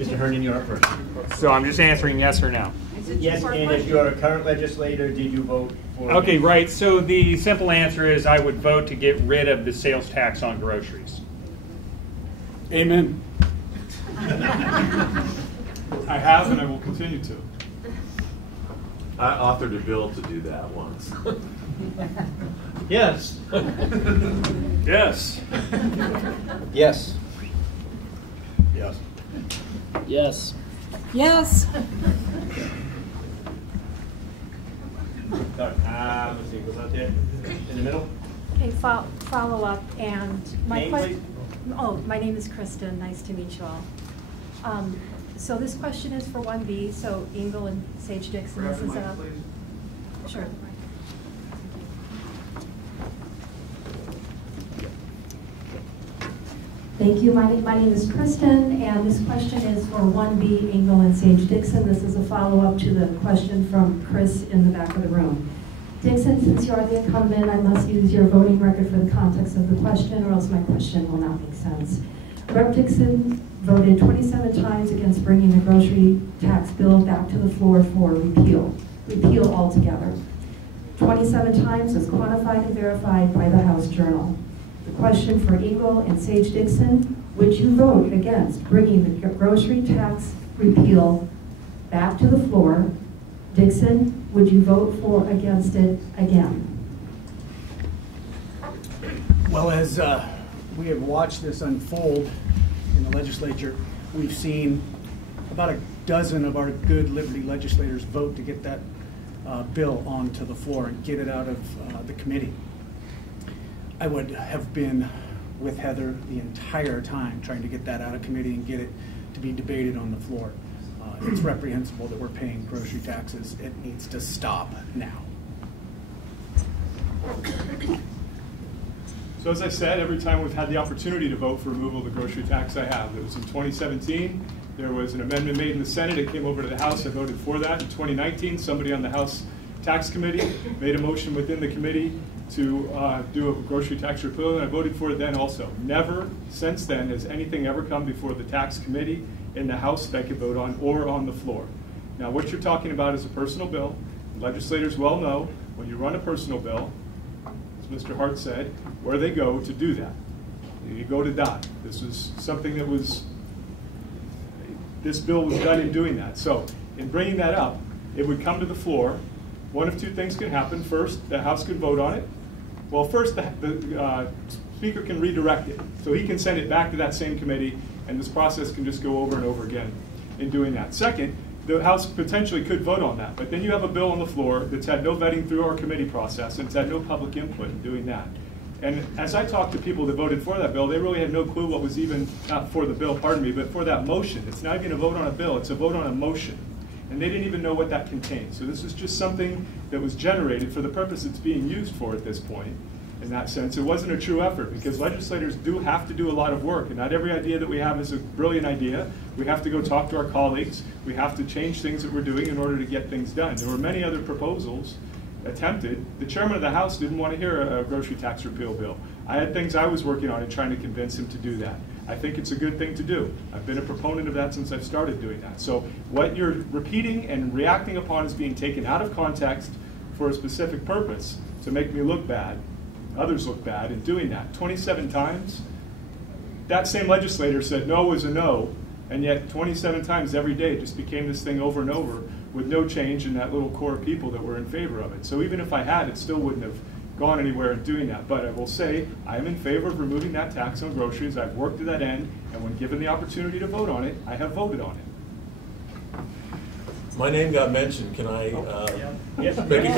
Mr. Herndon, you're up first. So I'm just answering yes or no. Yes, and if you're a current legislator, did you vote for? Okay, right. So the simple answer is I would vote to get rid of the sales tax on groceries. Amen. I have and I will continue to. I authored a bill to do that once. Yes. Yes. Yes. Yes. Yes. Yes. Let's see, goes out there in the middle. Okay, follow up, and my Name, question. please? Oh, my name is Kristen. Nice to meet you all. So this question is for 1B. So Engel and Sage Dixon. This is a. Sure. Thank you. My name is Kristen, and this question is for 1B, Engel and Sage Dixon. This is a follow-up to the question from Chris in the back of the room. Dixon, since you are the incumbent, I must use your voting record for the context of the question, or else my question will not make sense. Rep. Dixon voted 27 times against bringing the grocery tax bill back to the floor for repeal altogether. 27 times is quantified and verified by the House Journal. The question for Engel and Sage Dixon, would you vote against bringing the grocery tax repeal back to the floor? Dixon, would you vote for against it again? Well, as we have watched this unfold in the legislature, we've seen about a dozen of our good Liberty legislators vote to get that bill onto the floor and get it out of the committee. I would have been with Heather the entire time trying to get that out of committee and get it to be debated on the floor. It's reprehensible that we're paying grocery taxes. It needs to stop now. So as I said, every time we've had the opportunity to vote for removal of the grocery tax, I have. It was in 2017. There was an amendment made in the Senate. It came over to the House. I voted for that. In 2019, somebody on the House Tax Committee made a motion within the committee to do a grocery tax repeal, and I voted for it then also. Never since then has anything ever come before the tax committee in the House that I could vote on or on the floor. Now, what you're talking about is a personal bill. Legislators well know when you run a personal bill, as Mr. Hart said, where they go to do that. You go to die. This was something that was, this bill was done in doing that. So in bringing that up, it would come to the floor. One of two things can happen. First, the House could vote on it. Well, first, the Speaker can redirect it. So he can send it back to that same committee, and this process can just go over and over again in doing that. Second, the House potentially could vote on that, but then you have a bill on the floor that's had no vetting through our committee process, and it's had no public input in doing that. And as I talked to people that voted for that bill, they really had no clue what was even, not for the bill, pardon me, but for that motion. It's not even a vote on a bill, it's a vote on a motion. And they didn't even know what that contained. So this is just something that was generated for the purpose it's being used for at this point. In that sense, it wasn't a true effort because legislators do have to do a lot of work, and not every idea that we have is a brilliant idea. We have to go talk to our colleagues. We have to change things that we're doing in order to get things done. There were many other proposals attempted. The chairman of the House didn't want to hear a grocery tax repeal bill. I had things I was working on and trying to convince him to do that. I think it's a good thing to do. I've been a proponent of that since I've started doing that. So what you're repeating and reacting upon is being taken out of context for a specific purpose to make me look bad, others look bad in doing that. 27 times, that same legislator said no was a no, and yet 27 times every day it just became this thing over and over with no change in that little core of people that were in favor of it. So even if I had, it still wouldn't have gone anywhere in doing that. But I will say I am in favor of removing that tax on groceries. I've worked to that end, and when given the opportunity to vote on it, I have voted on it. My name got mentioned. Can I Yes. make a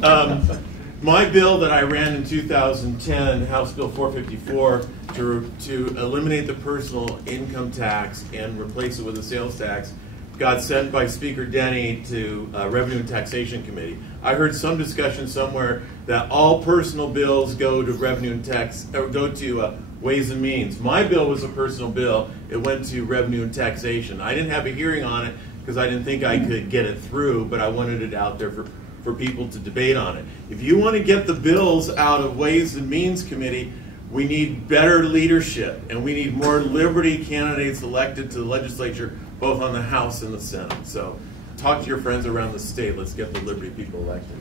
comment? My bill that I ran in 2010, House Bill 454, to eliminate the personal income tax and replace it with a sales tax, got sent by Speaker Denny to Revenue and Taxation Committee. I heard some discussion somewhere that all personal bills go to Revenue and Tax, or go to Ways and Means. My bill was a personal bill. It went to Revenue and Taxation. I didn't have a hearing on it because I didn't think I could get it through, but I wanted it out there for people to debate on it. If you want to get the bills out of Ways and Means Committee, We need better leadership, and we need more Liberty candidates elected to the legislature, both on the House and the Senate. So talk to your friends around the state. Let's get the Liberty people elected.